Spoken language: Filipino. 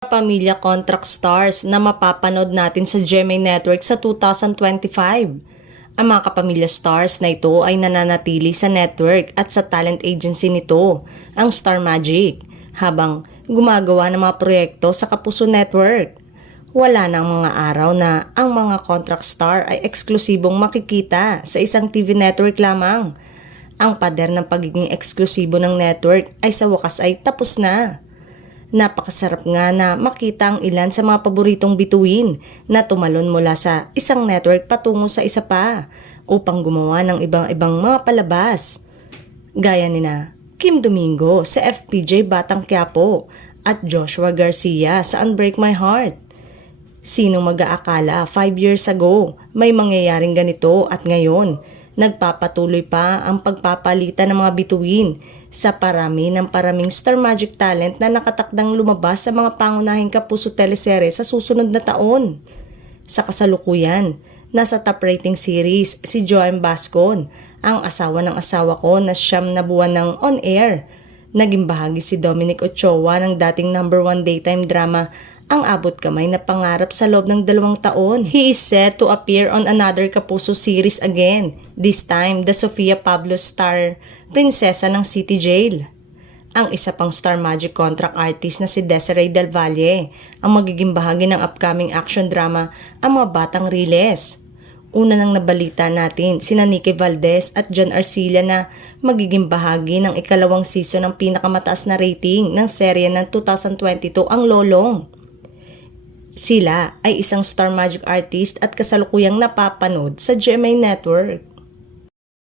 Pamilya contract stars na mapapanood natin sa GMA Network sa 2025. Ang mga kapamilya stars na ito ay nananatili sa network at sa talent agency nito, ang Star Magic, habang gumagawa ng mga proyekto sa Kapuso Network. Wala nang mga araw na ang mga contract star ay eksklusibong makikita sa isang TV network lamang. Ang pader ng pagiging eksklusibo ng network ay sa wakas ay tapos na. Napakasarap nga na makita ang ilan sa mga paboritong bituin na tumalon mula sa isang network patungo sa isa pa upang gumawa ng ibang mga palabas. Gaya ni na Kim Domingo sa FPJ Batang Quiapo at Joshua Garcia sa Unbreak My Heart. Sinong mag-aakala 5 years ago may mangyayaring ganito at ngayon nagpapatuloy pa ang pagpapalitan ng mga bituin sa paraming Star Magic talent na nakatakdang lumabas sa mga pangunahing Kapuso teleserye sa susunod na taon. Sa kasalukuyan, nasa top rating series si Joan Bascon, ang asawa ng asawa ko na 9 na buwan ng on-air. Naging bahagi si Dominic Ochoa ng dating #1 daytime drama Ang Abot Kamay na Pangarap sa loob ng 2 taon. He is set to appear on another Kapuso series again, this time the Sofia Pablo star prinsesa ng City Jail. Ang isa pang Star Magic contract artist na si Desiree Del Valle ang magiging bahagi ng upcoming action drama Ang Mga Batang Riles. Una nang nabalita natin sina Nikki Valdez at John Arcilla na magiging bahagi ng ikalawang season ng pinakamataas na rating ng serye ng 2022 Ang Lolong. Sila ay isang Star Magic artist at kasalukuyang napapanood sa GMA Network.